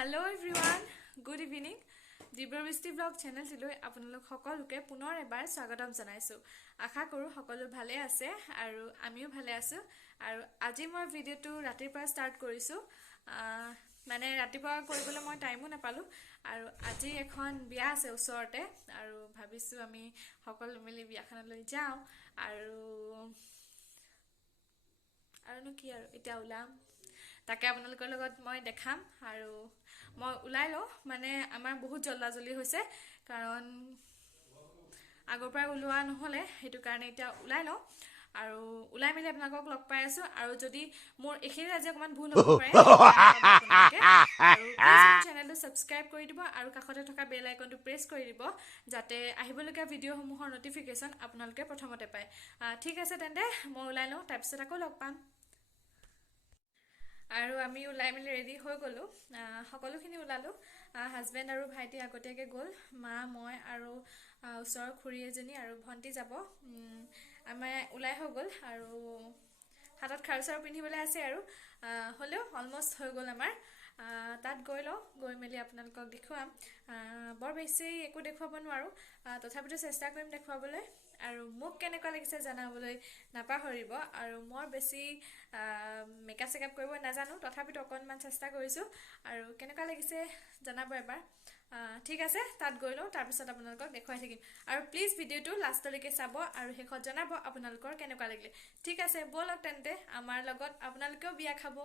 Hello everyone, good evening. Dibrovisti vlog channel tiloi আপোনালোক সকলোকে পুনৰ এবাৰ স্বাগতম জনাইছো। আশা কৰো সকলো ভালে আছে আৰু আমিও ভালে আছো আৰু আজি মই ভিডিওটো ৰাতিৰ পৰা ষ্টাৰ্ট কৰিছো। মানে ৰাতিপুৱা কৰিবলৈ মই টাইমো নাপালো আৰু আজি এখন বিয়া আছে ওচৰতে আৰু ভাবিছো আমি সকলো মিলি বিয়াখনলৈ যাওঁ আৰু কি আৰু এতিয়া ওলাম তাকে আপোনালোকৰ লগত মই দেখাম আৰু মই ওলাই লওঁ মানে আমাৰ বহুত জল্লাজলি হৈছে কাৰণ আগৰ পৰা ওলোৱা নহলে হেতু কাৰণে এতিয়া ওলাই লওঁ আৰু ওলাই মেলি আপোনালোকক লগ পাই আছো আৰু যদি মোৰ এখিনি আজি অকমান ভুল হ'ব পাৰে আৰু প্লিজ মোৰ চেনেলটো সাবস্ক্ৰাইব কৰি দিব আৰু কাষতে থকা বেল আইকনটো প্ৰেছ কৰি দিব যাতে আহিবলগীয়া ভিডিঅ'সমূহৰ নটিফিকেশন আপোনালোকে প্ৰথমতে পায়। ঠিক আছে তেন্তে মই ওলাই লওঁ তাৰ পিছত আকৌ লগ পাম। আৰু আমি ওলাই মেলি ৰেডি হৈ গলো সকলোখিনি ওলালো হাজবেণ্ড আৰু ভাইটি আগতীয়াকৈ গ'ল মা মই আৰু ওচৰৰ খুৰী এজনী আৰু ভণ্টি যাব আমাৰ ওলাই হৈ গ'ল আৰু হাতত খাৰুচাৰু পিন্ধিবলৈ আছে আৰু হ'লেও অলমোষ্ট হৈ গ'ল আমাৰ তাত গৈ মেলি আপোনালোকক দেখুৱাম বৰ বেছি একো দেখুৱাব নোৱাৰো তথাপিতো চেষ্টা কৰিম দেখুৱাবলৈ আৰু মোক কেনেকুৱা লাগিছে জনাবলৈ নাপাহৰিব আৰু মই বেছি মেকআপ কৰিব নাজানো তথাপিতো অকনমান চেষ্টা কৰিছো আৰু কেনেকুৱা লাগিছে জনাব এবাৰ ঠিক আছে তাত গৈ লওঁ তাৰ পিছত আপোনালোকক দেখুৱাই থাকিম আৰু প্লিজ ভিডিওটো লাষ্টলৈকে চাব আৰু শেষত জনাব আপোনালোকৰ কেনেকুৱা লাগিলে ঠিক আছে বলক তেন্তে আমাৰ লগত আপোনালোকেও বিয়া খাব।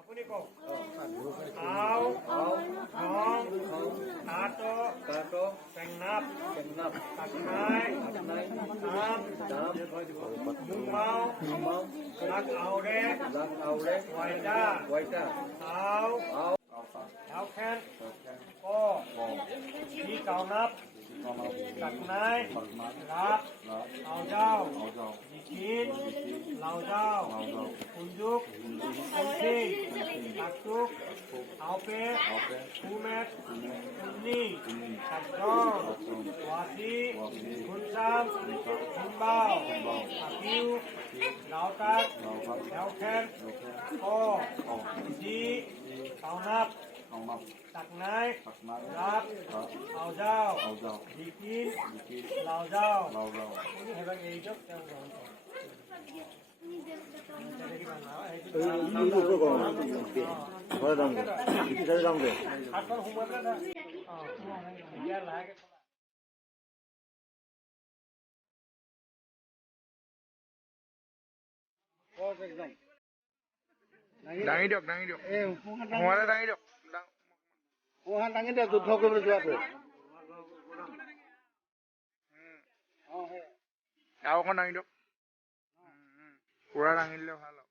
আপুনি কওক আও হং তাতো চেংনাপ তাকনাই নাম মুমাও লাক আউৰে ওয়াইটা আও আওখেন ক কি কাউনাপ তাকনাই লাপ আওজাও জিকিন লাওজাও kunjuk kunci taktuk aupe kumet kunni takdong wasi kunsam kumbau akiu lautat helker ko di kaunap taknai lap aujau dikin laujau ini hebat ejok yang দাঙি দিয়ক সোঁহাতে দাঙি দিয়ক সোঁহাত দাঙি দিয়ক যুদ্ধ কৰিবলৈ যোৱাটোৱে আৰু অকণ দাঙি দিয়ক পুৰা দাঙি দিলে ভাল আৰু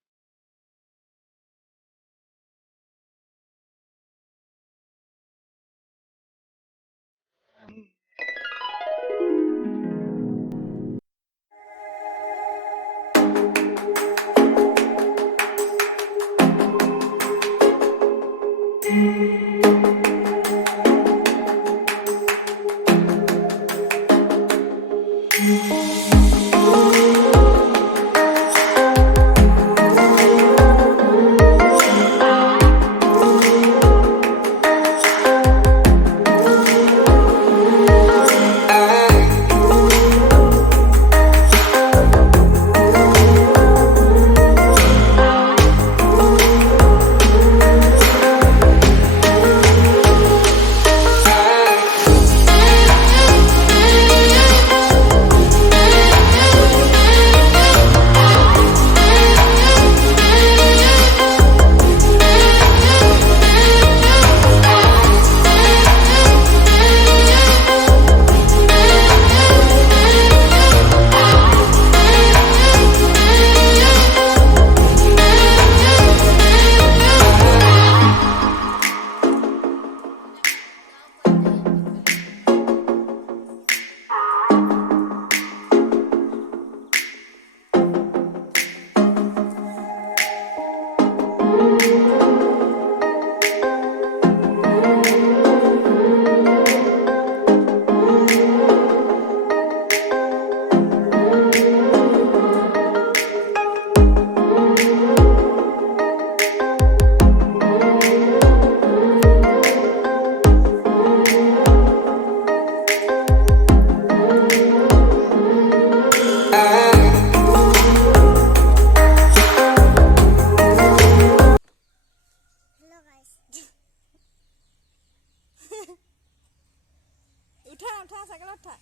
উঠা চাইকেলত উঠা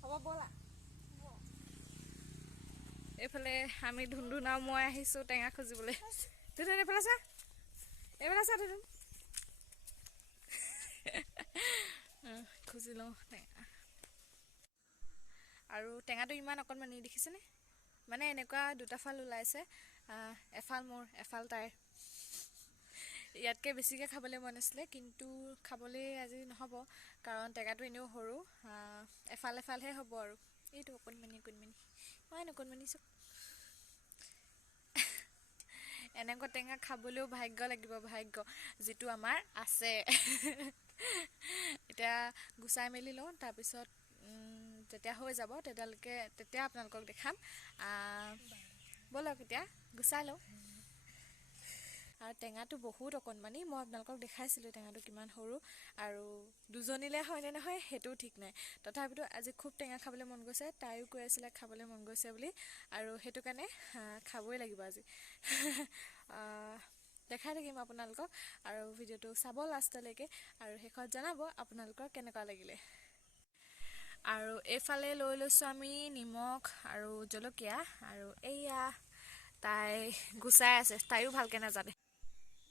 হ'ব ব'লা এইফালে আমি ধুন্দুন আৰু মই আহিছোঁ টেঙা খুজিবলৈ ধুন্দুন এইফালে চা ধুন্দুন খুজি লওঁ টেঙা আৰু টেঙাটো ইমান অকণমানি দেখিছেনে মানে এনেকুৱা দুটা ফাল ওলাইছে এফাল মোৰ এফাল তাইৰ ইয়াতকৈ বেছিকৈ খাবলৈ মন আছিলে কিন্তু খাবলৈ আজি নহ'ব কাৰণ টেঙাটো এনেও সৰু এফালহে হ'ব আৰু এইটো অকণমানি ইমান অকণমানি চব এনেকুৱা টেঙা খাবলৈও ভাগ্য লাগিব যিটো আমাৰ আছে এতিয়া গুচাই মেলি লওঁ তাৰপিছত যেতিয়া হৈ যাব তেতিয়া আপোনালোকক দেখাম ব'লক এতিয়া গুচাই লওঁ আৰু টেঙাটো বহুত অকণমানি মই আপোনালোকক দেখাইছিলোঁ টেঙাটো কিমান সৰু আৰু দুজনীলৈ হয়নে নহয় সেইটোও ঠিক নাই তথাপিতো আজি খুব টেঙা খাবলৈ মন গৈছে তাইও কৈ আছিলে খাবলৈ মন গৈছে বুলি আৰু সেইটো কাৰণে খাবই লাগিব আজি দেখাই থাকিম আপোনালোকক আৰু ভিডিঅ'টো চাব লাষ্টলৈকে আৰু শেষত জনাব আপোনালোকৰ কেনেকুৱা লাগিলে আৰু এইফালে লৈ লৈছোঁ আমি নিমখ আৰু জলকীয়া আৰু এইয়া তাই গুচাই আছে তাইও ভালকৈ নাজানে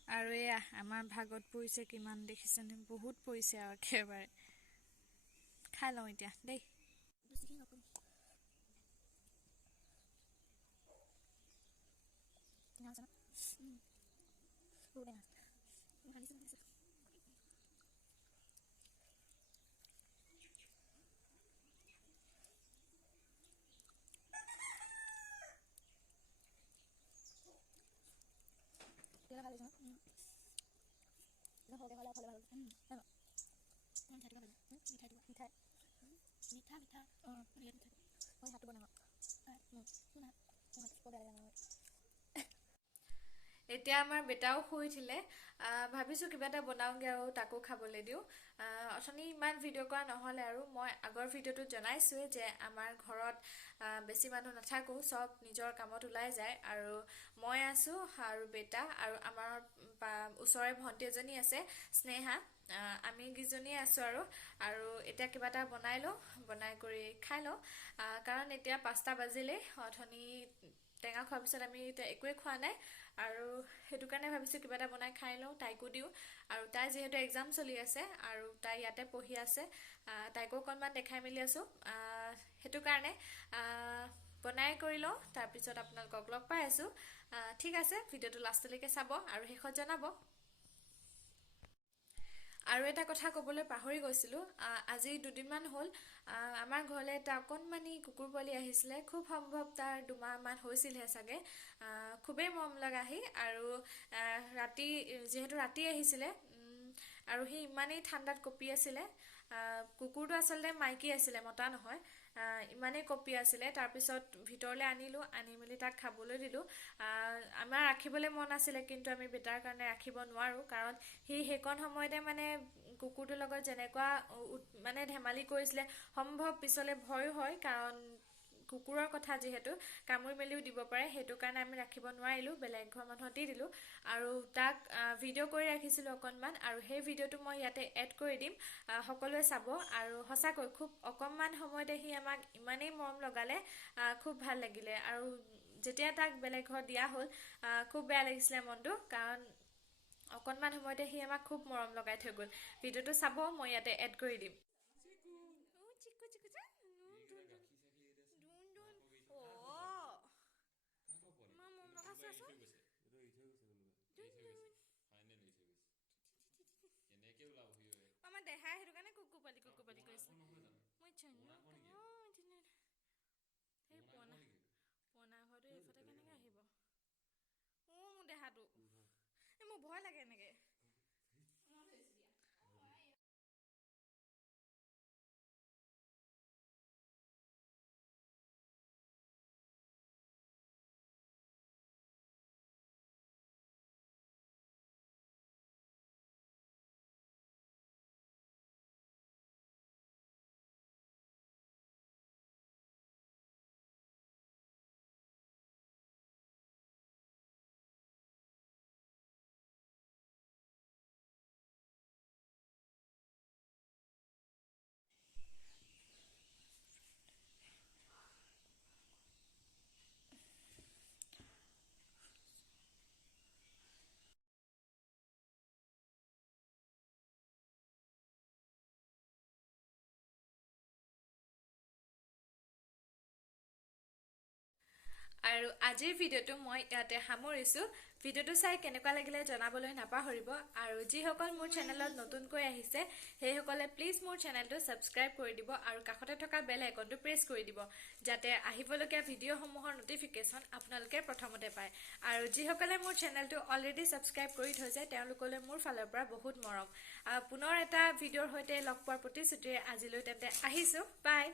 আৰু এয়া আমাৰ ভাগত পৰিছে কিমান দেখিছেনে বহুত পৰিছে আৰু একেবাৰে খাই লওঁ এতিয়া দেই এতিয়া আমাৰ বেটাও শুই উঠিলে ভাবিছোঁ কিবা এটা বনাওঁগৈ আৰু তাকো খাবলৈ দিওঁ অথনি ইমান ভিডিঅ' কৰা নহ'লে আৰু মই আগৰ ভিডিঅ'টোত জনাইছোঁৱে যে আমাৰ ঘৰত বেছি মানুহ নাথাকোঁ চব নিজৰ কামত ওলাই যায় আৰু মই আছোঁ আৰু বেটা আৰু আমাৰ ওচৰৰে ভণ্টি এজনী আছে স্নেহা আমি কেইজনী আছোঁ আৰু এতিয়া কিবা এটা বনাই লওঁ বনাই কৰি খাই লওঁ কাৰণ এতিয়া 5টা বাজিলেই অথনি টেঙা খোৱাৰ পিছত আমি এতিয়া একোৱে খোৱা নাই আৰু সেইটো কাৰণে ভাবিছোঁ কিবা এটা বনাই খাই লওঁ তাইকো দিওঁ আৰু তাই যিহেতু এক্সাম চলি আছে আৰু তাই ইয়াতে পঢ়ি আছে তাইকো অকণমান দেখাই মেলি আছোঁ সেইটো কাৰণে বনাই কৰি লওঁ তাৰপিছত আপোনালোকক লগ পাই আছোঁ ঠিক আছে ভিডিঅ'টো লাষ্টলৈকে চাব আৰু শেষত জনাব আৰু এটা কথা ক'বলৈ পাহৰি গৈছিলোঁ আজি দুদিনমান হ'ল আমাৰ ঘৰলৈ এটা অকণমানি কুকুৰ পোৱালি আহিছিলে খুব সম্ভৱ তাৰ 2 মাহমান হৈছিলহে চাগে খুবেই মৰম লগাহি আৰু ৰাতি যিহেতু ৰাতি আহিছিলে আৰু সি ইমানেই ঠাণ্ডাত কঁপি আছিলে কুকুৰটো আচলতে মাইকী আছিলে মতা নহয় ইমানেই কঁপি আছিলে তাৰপিছত ভিতৰলৈ আনিলোঁ আনি মেলি তাক খাবলৈ দিলোঁ আমাৰ ৰাখিবলৈ মন আছিলে কিন্তু আমি বেটাৰ কাৰণে ৰাখিব নোৱাৰোঁ কাৰণ সি সেইকণ সময়তে মানে কুকুৰটোৰ লগত যেনেকুৱা মানে ধেমালি কৰিছিলে সম্ভৱ পিছলৈ ভয় হয় কাৰণ কুকুৰৰ কথা যিহেতু কামুৰি মেলিও দিব পাৰে সেইটো কাৰণে আমি ৰাখিব নোৱাৰিলোঁ বেলেগ ঘৰ মানুহক দি দিলোঁ আৰু তাক ভিডিঅ' কৰি ৰাখিছিলোঁ অকণমান আৰু সেই ভিডিঅ'টো মই ইয়াতে এড কৰি দিম সকলোৱে চাব আৰু সঁচাকৈ খুব অকণমান সময়তে সি আমাক ইমানেই মৰম লগালে খুব ভাল লাগিলে আৰু যেতিয়া তাক বেলেগ ঘৰত দিয়া হ'ল খুব বেয়া লাগিছিলে মনটো কাৰণ অকণমান সময়তে সি আমাক খুব মৰম লগাই থৈ গ'ল ভিডিঅ'টো চাব মই ইয়াতে এড কৰি দিম আমাৰ দেহাই সেইটো কাৰণে কুকু পালি কৰিছে মই সেই পুৰণা ঘৰটো এইফালে কেনেকৈ আহিব মোৰ দেহাটো মোৰ ভয় লাগে এনেকৈ আৰু আজিৰ ভিডিঅ'টো মই ইয়াতে সামৰিছোঁ ভিডিঅ'টো চাই কেনেকুৱা লাগিলে জনাবলৈ নাপাহৰিব আৰু যিসকল মোৰ চেনেলত নতুনকৈ আহিছে সেইসকলে প্লিজ মোৰ চেনেলটো ছাবস্ক্ৰাইব কৰি দিব আৰু কাষতে থকা বেল আইকনটো প্ৰেছ কৰি দিব যাতে আহিবলগীয়া ভিডিঅ'সমূহৰ ন'টিফিকেশ্যন আপোনালোকে প্ৰথমতে পায় আৰু যিসকলে মোৰ চেনেলটো অলৰেডি ছাবস্ক্ৰাইব কৰি থৈছে তেওঁলোকলৈ মোৰ ফালৰ পৰা বহুত মৰম পুনৰ এটা ভিডিঅ'ৰ সৈতে লগ পোৱাৰ প্ৰতিশ্ৰুতিৰে আজিলৈ তেন্তে আহিছোঁ বাই